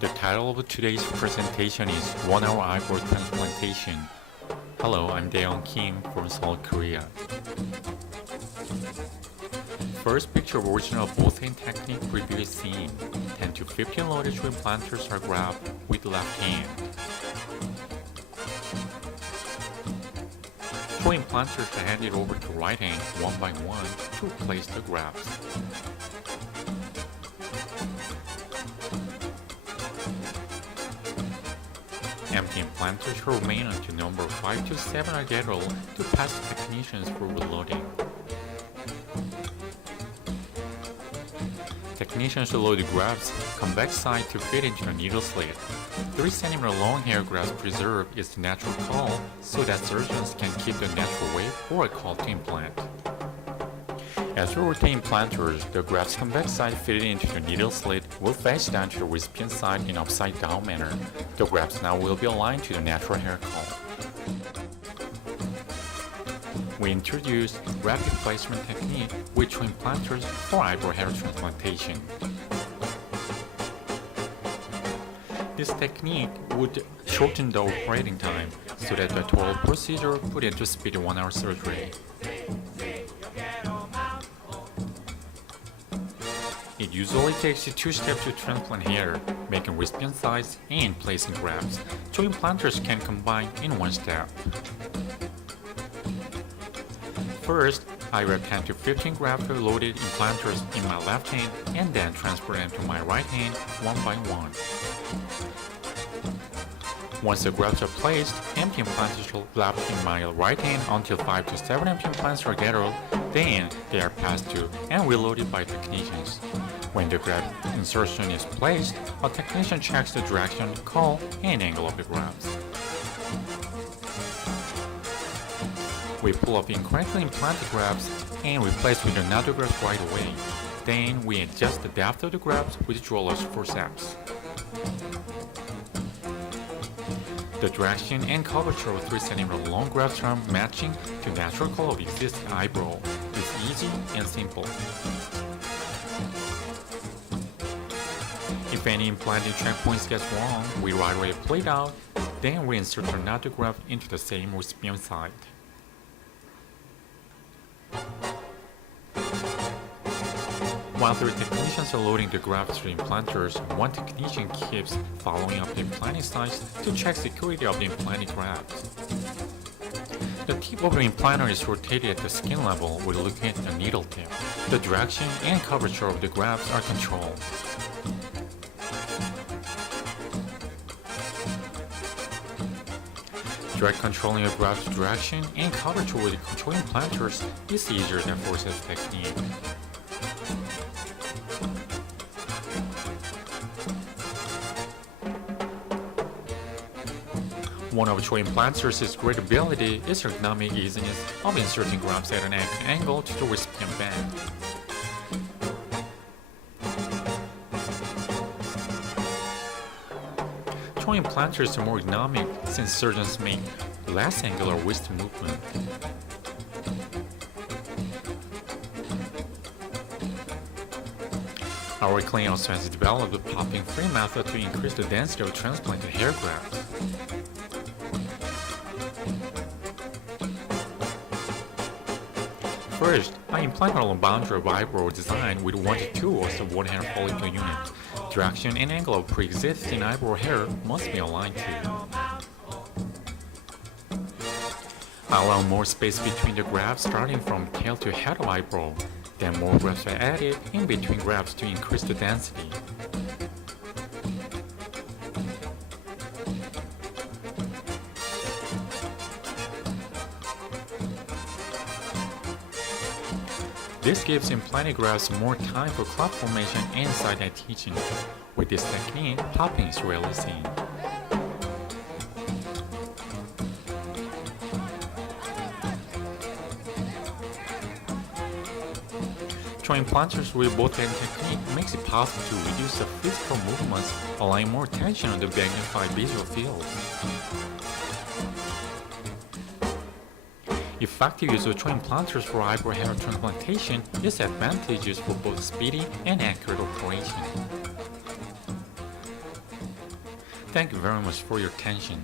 The title of today's presentation is 1 Hour Eyebrow Transplantation. Hello, I'm Dae-young Kim from Seoul, Korea. First picture version of both-hand technique previously seen. 10 to 15 loaded Choi implanters are grabbed with left hand. Choi implanters are handed over to right hand one by one to place the grafts. Empty implanters remain until number 5 to 7 are gathered to pass the technicians for reloading. Technicians load the grafts convex side to fit into the needle slit. 3 cm long hair grafts preserved its natural call so that surgeons can keep the natural weight or a call to implant. As we rotate implanters, the graft's convex side fitted into the needle slit will face down to the recipient side in upside down manner. The grafts now will be aligned to the natural hair call. We introduced rapid placement technique with Choi implanters for eyebrow hair transplantation. This technique would shorten the operating time so that the total procedure put into speed 1 hour surgery. It usually takes 2 steps to transplant hair, making recipient size and placing grafts. Choi implanters can combine in 1 step. First, I wrap 10 to 15 grafts loaded implanters in my left hand and then transfer them to my right hand one by one. Once the grafts are placed, empty implanters are left in my right hand until 5 to 7 empty implants are gathered, then they are passed to and reloaded by technicians. When the graft insertion is placed, a technician checks the direction, call, and angle of the grafts. We pull off incorrectly implanted grafts and replace with another graft right away. Then we adjust the depth of the grafts with drawler's forceps. The direction and curvature of 3 cm long grafts are matching to natural color of existing eyebrow. It's easy and simple. If any implanting checkpoints gets wrong, we right away play it out, then we insert another graft into the same recipient side. While 3 technicians are loading the grafts to the implanters, 1 technician keeps following up the implanting sites to check security of the implanted grafts. The tip of the implanter is rotated at the skin level with looking at the needle tip. The direction and curvature of the grafts are controlled. Direct controlling of graft's direction and curvature with Choi implanters is easier than forceps technique. One of Choi implanters' great ability is ergonomic easiness of inserting grafts at an angle to the recipient band. Choi implanters are more ergonomic since surgeons make less angular wrist movement. Our clinic also has developed a popping-free method to increase the density of transplanted hair grafts. First, I implant a boundary of eyebrow design with 1 to 2 rows of 1-hair follicle unit. Direction and angle of pre-existing eyebrow hair must be aligned to. I allow more space between the grafts starting from tail to head of eyebrow. Then more grafts are added in between grafts to increase the density. This gives implanted grafts more time for clot formation and side adhesion. With this technique, popping is rarely seen. Choi implanters with both-hand technique makes it possible to reduce the physical movements, allowing more tension on the magnified visual field. Effective use of Choi implanters for eyebrow hair transplantation is advantageous for both speedy and accurate operation. Thank you very much for your attention.